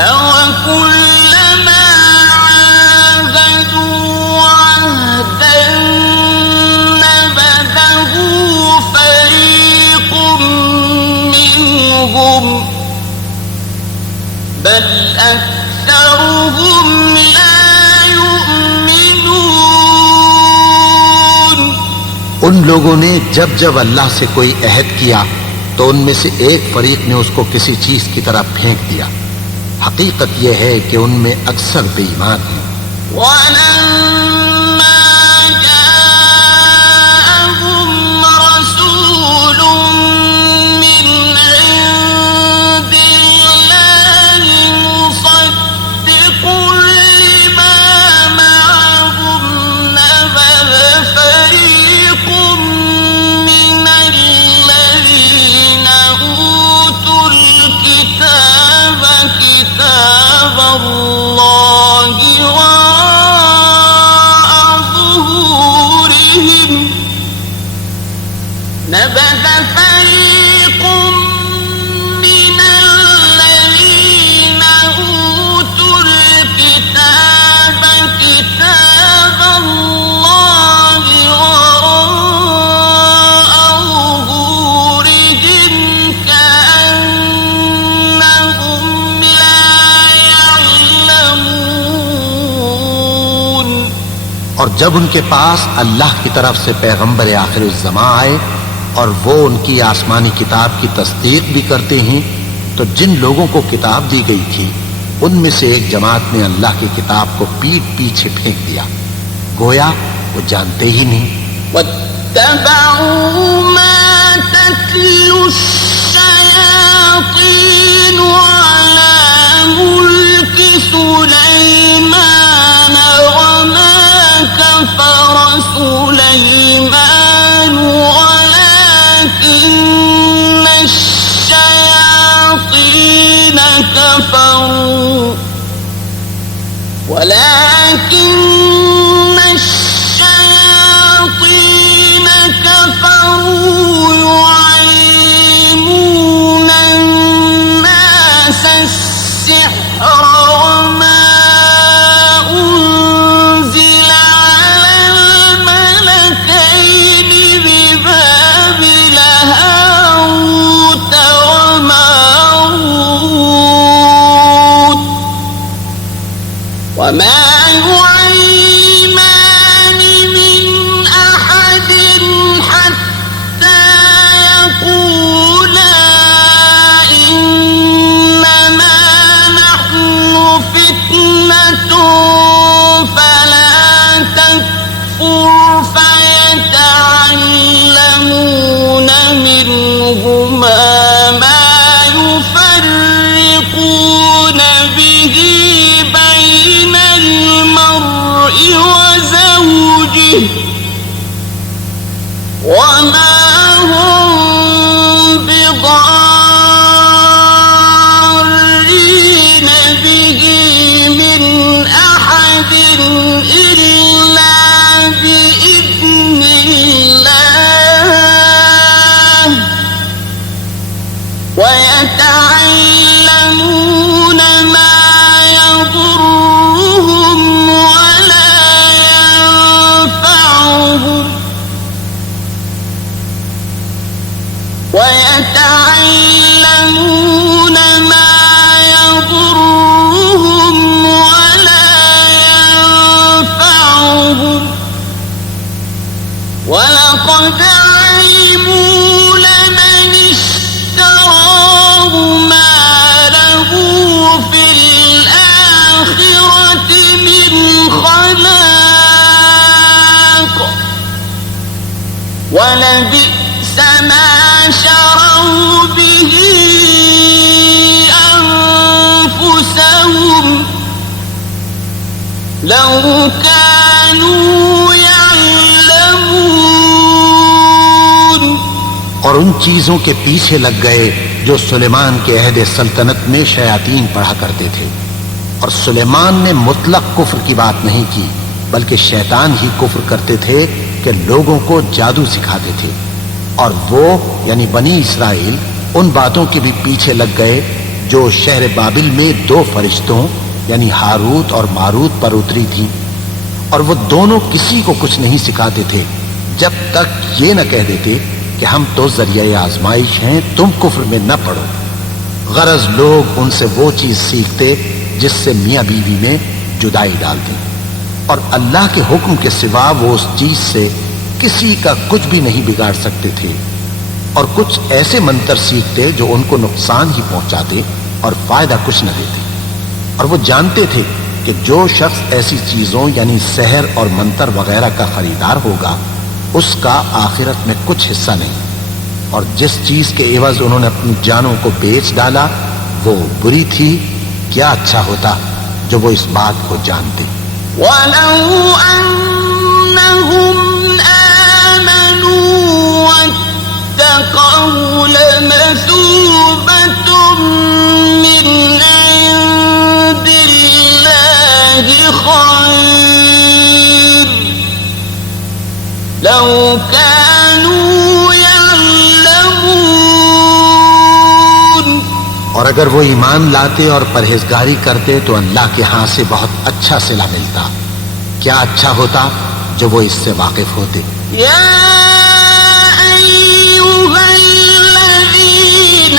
أَوَكُلَّمَا عَاهَدُوا عَهْدًا نَبَذَهُ فَرِيقٌ مِّنْهُمْ بَلْ أَكْثَرُهُمْ لَا يُؤْمِنُونَ۔ ان لوگوں نے جب جب اللہ سے کوئی عہد کیا تو ان میں سے ایک فریق نے اس کو کسی چیز کی طرح پھینک دیا۔ حقیقت یہ ہے کہ ان میں اکثر بے ایمان ہیں۔ وَلَمَّا جَاءَهُمْ رَسُولٌ مِّنْ عِندِ اللَّهِ مُصَدِّقٌ لِّمَا مَعَهُمْ نَبَذَ فَرِيقٌ مِّنَ الَّذِينَ أُوتُوا الْكِتَابَ كِتَابَ اللَّهِ وَرَاءَ ظُهُورِهِمْ نَبَذَ فَرِيقٌ مِّنَ الَّذِينَ أُوتُوا الْكِتَابَ كِتَابَ اللَّهِ وَرَاءَ ظُهُورِهِمْ كَأَنَّهُمْ لَا يَعْلَمُونَ۔ اور جب ان کے پاس اللہ کی طرف سے پیغمبر آخر الزماں آئے اور وہ ان کی آسمانی کتاب کی تصدیق بھی کرتے ہیں تو جن لوگوں کو کتاب دی گئی تھی ان میں سے ایک جماعت نے اللہ کی کتاب کو پیٹ پیچھے پھینک دیا، گویا وہ جانتے ہی نہیں۔ وَاتَّبَعُوا مَا تَتْلُو الشَّيَاطِينُ عَلَى مُلْكِ سُلَيْمَانَ وَمَا كَفَرَ سُلَيْمَانُ وَلَكِنَّ الشَّيَاطِينَ كَفَرُوا يُعَلِّمُونَ النَّاسَ السِّحْرَ وَمَا أُنزِلَ عَلَى الْمَلَكَيْنِ بِبَابِلَ هَارُوتَ وَمَارُوتَ وَمَا يُعَلِّمَانِ مِنْ أَحَدٍ حَتَّى يَقُولَا إِنَّمَا نَحْنُ فِتْنَةٌ فَلَا تَكْفُرْ فَيَتَعَلَّمُونَ مِنْهُمَا مَا يُفَرِّقُونَ بِهِ بَيْنَ الْمَرْءِ وَزَوْجِهِ وَمَا هُمْ بِضَارِّينَ بِهِ مِنْ أَحَدٍ إِلَّا بِإِذْنِ اللَّهِ وَيَتَعَلَّمُونَ مَا يَضُرُّهُمْ وَلَا يَنفَعُهُمْ وَيَتَعَلَّمُونَ مَا يَضُرُّهُمْ وَلَا يَنفَعُهُمْ وَلَقَدْ عَلِمُوا لَمَنِ اشْتَرَاهُ مَا لَهُ فِي الْآخِرَةِ مِنْ خَلَاقٍ وَلَبِئْسَ مَا شَرَوْا بِهِ أَنفُسَهُمْ لَوْ كَانُوا يَعْلَمُونَ۔ اور ان چیزوں کے پیچھے لگ گئے جو سلیمان کے عہد سلطنت میں شیاطین پڑھا کرتے تھے، اور سلیمان نے مطلق کفر کی بات نہیں کی بلکہ شیطان ہی کفر کرتے تھے کہ لوگوں کو جادو سکھاتے تھے، اور وہ یعنی بنی اسرائیل ان باتوں کے بھی پیچھے لگ گئے جو شہر بابل میں 2 فرشتوں یعنی ہاروت اور ماروت پر اتری تھی، اور وہ دونوں کسی کو کچھ نہیں سکھاتے تھے جب تک یہ نہ کہہ دیتے کہ ہم تو ذریعہ آزمائش ہیں، تم کفر میں نہ پڑو۔ غرض لوگ ان سے وہ چیز سیکھتے جس سے میاں بیوی میں جدائی ڈالتے، اور اللہ کے حکم کے سوا وہ اس چیز سے کسی کا کچھ بھی نہیں بگاڑ سکتے تھے، اور کچھ ایسے منتر سیکھتے جو ان کو نقصان ہی پہنچاتے اور فائدہ کچھ نہ دیتے، اور وہ جانتے تھے کہ جو شخص ایسی چیزوں یعنی سحر اور منتر وغیرہ کا خریدار ہوگا اس کا آخرت میں کچھ حصہ نہیں، اور جس چیز کے عوض انہوں نے اپنی جانوں کو بیچ ڈالا وہ بری تھی۔ کیا اچھا ہوتا جو وہ اس بات کو جانتے۔ وَلَوْ أَنَّهُمْ آمَنُوا وَاتَّقَوْا لَمَثُوبَةٌ مِّنْ عِندِ اللَّهِ خَيْرٌ لَوْ كَانُوا يَعْلَمُونَ۔ اور اگر وہ ایمان لاتے اور پرہیزگاری کرتے تو اللہ کے ہاں سے بہت اچھا صلہ ملتا۔ کیا اچھا ہوتا جو وہ اس سے واقف ہوتے۔ يا أيها الذين